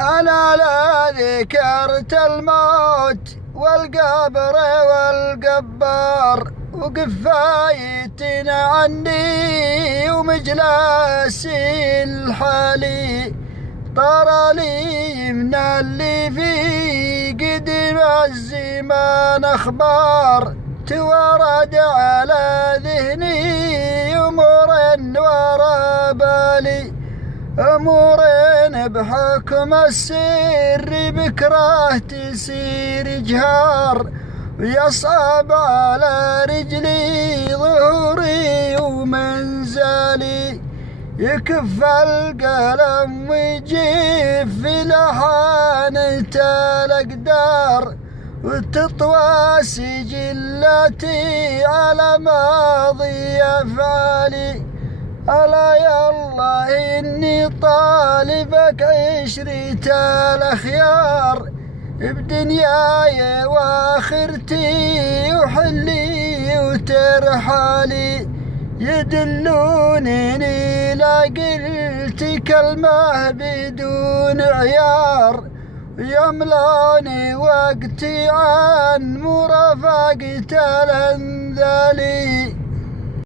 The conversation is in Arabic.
أنا لا ذكرت الموت والقبر والقبار، وقفايتنا عني ومجلسي الحالي، طار لي من اللي في قدم الزمان أخبار، تورد على ذهني أمور ورا بالي، أمور بحكم السر بكره تصير جهار، ويصعب على رجلي ظهوري ومنزلي، يكف القلم ويجيب في لحانة الأقدار، وتطوى سجلاتي على ماضي أفعالي. ألا يا الله إني طالبك عشرة الأخيار، بدنياي وآخرتي وحلي وترحالي، يدلونني لا قلت كلمة بدون عيار، يملوني وقتي عن مرافقة الأنذالي.